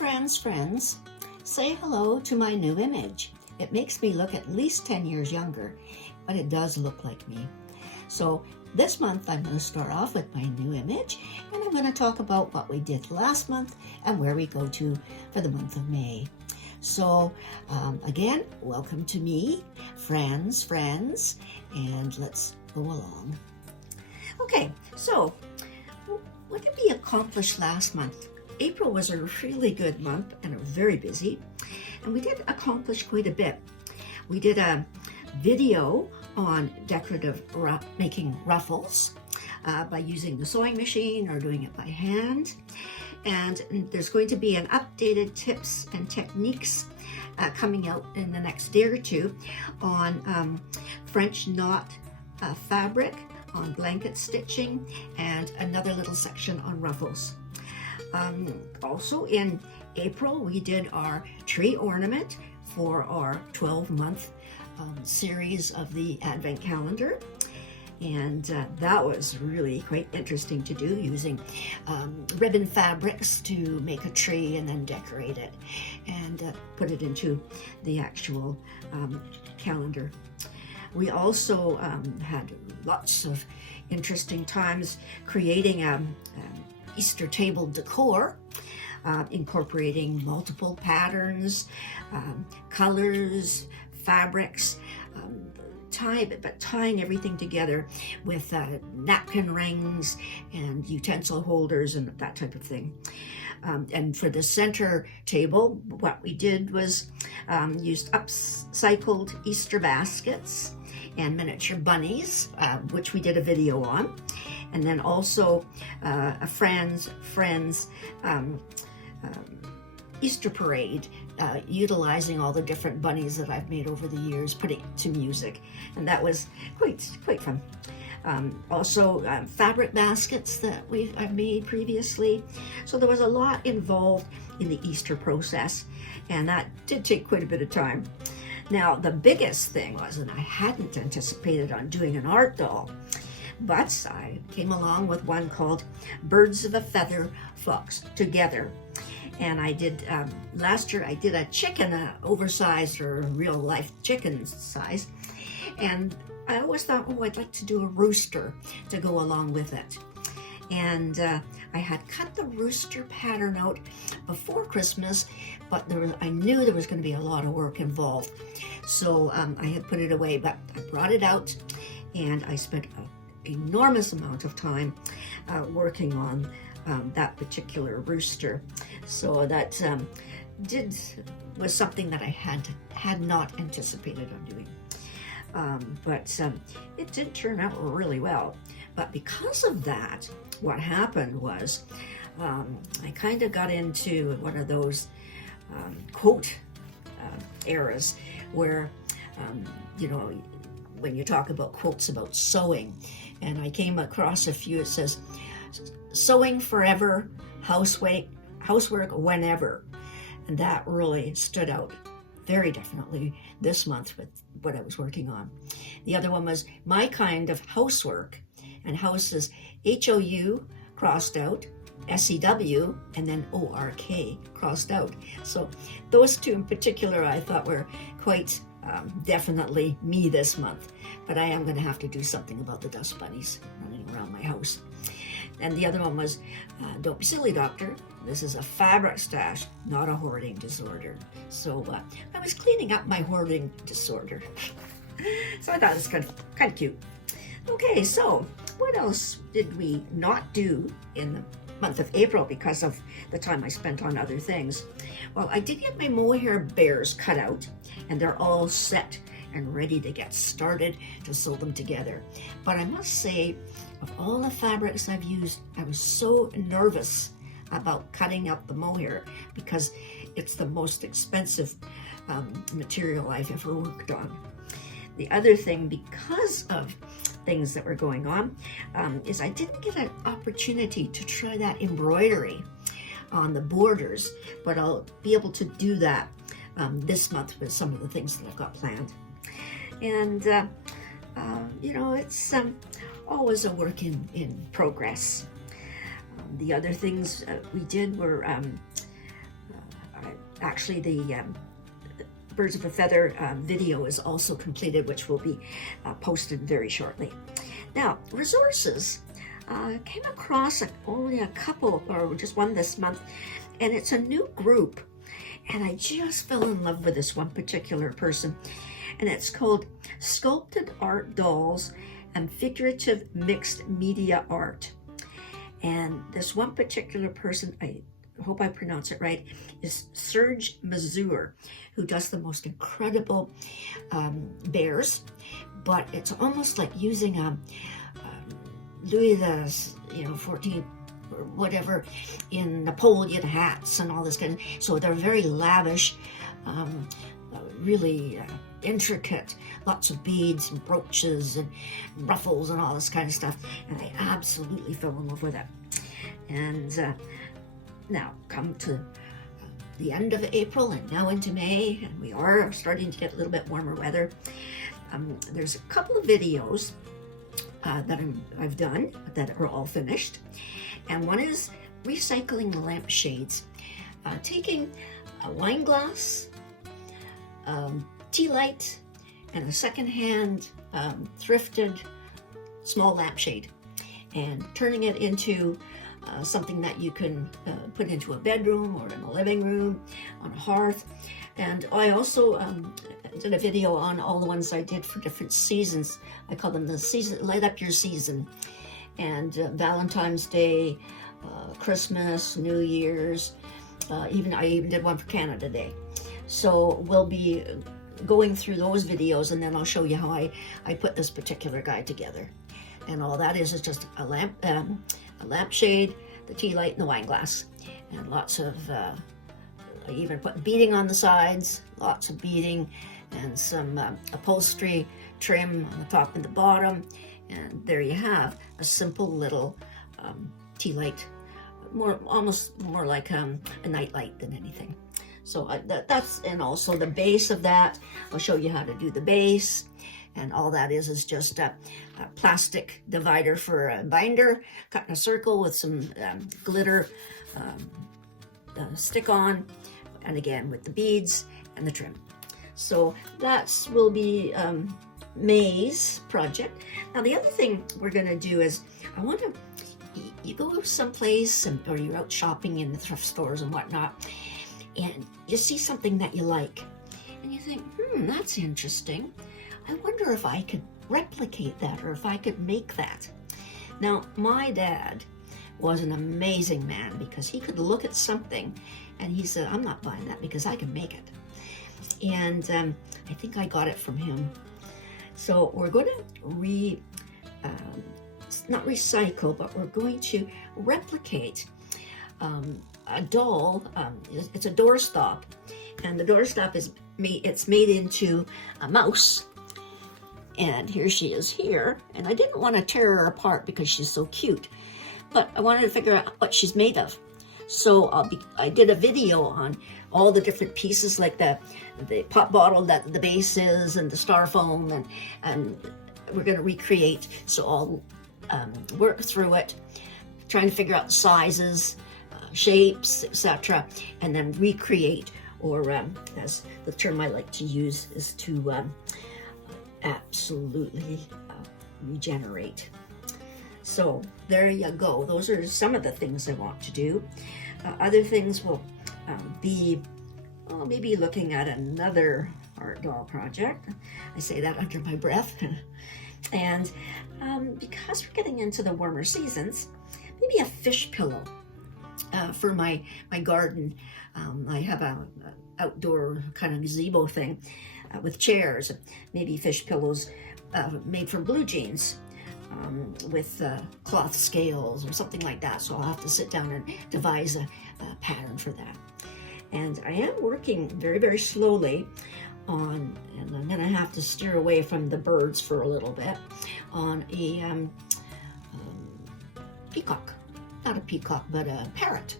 friends, say hello to my new image. It makes me look at least 10 years younger, but it does look like me. So this month I'm going to start off with my new image, and I'm going to talk about what we did last month and where we go to for the month of May. So again, welcome to me, friends, and let's go along. Okay, so what did we accomplish last month? April was a really good month and very busy, and we did accomplish quite a bit. We did a video on decorative making ruffles by using the sewing machine or doing it by hand. And there's going to be an updated tips and techniques coming out in the next day or two on French knot fabric, on blanket stitching, and another little section on ruffles. Also in April, we did our tree ornament for our 12-month series of the Advent calendar. And that was really quite interesting to do, using ribbon fabrics to make a tree and then decorate it and put it into the actual calendar. We also had lots of interesting times creating Easter table decor, incorporating multiple patterns, colors, fabrics, tying everything together with napkin rings and utensil holders and that type of thing. And for the center table, what we did was used upcycled Easter baskets and miniature bunnies, which we did a video on. And then also a friend's Easter parade, utilizing all the different bunnies that I've made over the years, putting it to music, and that was quite fun. Also fabric baskets that I've made previously. So there was a lot involved in the Easter process, and that did take quite a bit of time. Now the biggest thing was, and I hadn't anticipated on doing an art doll, but I came along with one called Birds of a Feather Flocks Together. And I did, last year I did a chicken, oversized or real life chicken size. And I always thought, oh, I'd like to do a rooster to go along with it. And I had cut the rooster pattern out before Christmas, but I knew there was going to be a lot of work involved. So I had put it away, but I brought it out and I spent an enormous amount of time working on that particular rooster. So that was something that I had not anticipated on doing. But it did turn out really well. But because of that, what happened was I kind of got into one of those quote eras where, when you talk about quotes about sewing, and I came across a few. It says, "Sewing forever, housework whenever." And that really stood out very definitely this month with what I was working on. The other one was "My kind of housework," and house is HOU crossed out, SEW, and then ORK crossed out. So those two in particular I thought were quite definitely me this month. But I am going to have to do something about the dust bunnies running around my house. And the other one was, "Don't be silly, doctor. This is a fabric stash, not a hoarding disorder." So I was cleaning up my hoarding disorder. So I thought it was kind of cute. Okay, so what else did we not do in the month of April because of the time I spent on other things? Well, I did get my mohair bears cut out, and they're all set and ready to get started to sew them together. But I must say, of all the fabrics I've used, I was so nervous about cutting out the mohair because it's the most expensive material I've ever worked on. The other thing, because of things that were going on, is I didn't get an opportunity to try that embroidery on the borders, but I'll be able to do that this month with some of the things that I've got planned. And it's always a work in progress. The other things we did were actually the Birds of a Feather video is also completed, which will be posted very shortly. Now, resources. Came across only a couple, or just one this month, and it's a new group. And I just fell in love with this one particular person. And it's called Sculpted Art Dolls and Figurative Mixed Media Art. And this one particular person, I hope I pronounce it right, is Serge Mazur, who does the most incredible bears. But it's almost like using Louis the 14th or whatever in Napoleon hats and all this kind of. So they're very lavish, really intricate, lots of beads and brooches and ruffles and all this kind of stuff. And I absolutely fell in love with it. And now come to the end of April and now into May, and we are starting to get a little bit warmer weather. There's a couple of videos that I've done that are all finished, and one is recycling lampshades, taking a wine glass, tea light, and a secondhand thrifted small lampshade, and turning it into something that you can put into a bedroom or in a living room, on a hearth. And I also did a video on all the ones I did for different seasons. I call them the season, light up your season. And Valentine's Day, Christmas, New Year's, I even did one for Canada Day. So we'll be going through those videos, and then I'll show you how I put this particular guide together. And all that is just a lampshade, the tea light, and the wine glass. And lots of, I even put beading on the sides, lots of beading, and some upholstery trim on the top and the bottom. And there you have a simple little tea light, almost more like a night light than anything. So that's, and also the base of that, I'll show you how to do the base. And all that is just a plastic divider for a binder, cut in a circle with some glitter stick on, and again with the beads and the trim. So that will be May's project. Now the other thing we're going to do is, I want to, you go someplace or you're out shopping in the thrift stores and whatnot, and you see something that you like, and you think, that's interesting. I wonder if I could replicate that, or if I could make that. Now, my dad was an amazing man, because he could look at something and he said, I'm not buying that because I can make it. And I think I got it from him. So we're going to not recycle, but we're going to replicate a doll. It's a doorstop, and the doorstop is made into a mouse. And here she is here, and I didn't want to tear her apart because she's so cute, but I wanted to figure out what she's made of. So I did a video on all the different pieces, like the pop bottle that the base is, and the styrofoam, and we're going to recreate. So I'll work through it, trying to figure out the sizes, shapes, etc., and then recreate, or as the term I like to use is to absolutely regenerate. So there you go. Those are some of the things I want to do. Other things will be maybe looking at another art doll project. I say that under my breath. And because we're getting into the warmer seasons, maybe a fish pillow for my garden. I have a outdoor kind of gazebo thing with chairs, maybe fish pillows made from blue jeans with cloth scales or something like that. So I'll have to sit down and devise a pattern for that. And I am working very, very slowly on, and I'm gonna have to steer away from the birds for a little bit, on a peacock, not a peacock, but a parrot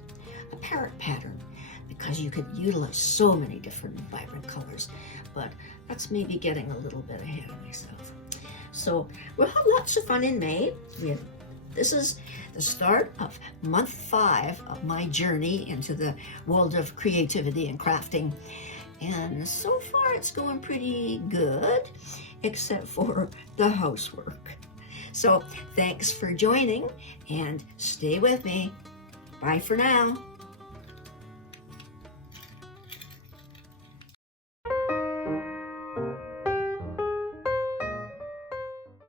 pattern, because you could utilize so many different vibrant colors. But that's maybe getting a little bit ahead of myself. So we'll have lots of fun in May. We have This is the start of month 5 of my journey into the world of creativity and crafting. And so far it's going pretty good, except for the housework. So thanks for joining and stay with me. Bye for now.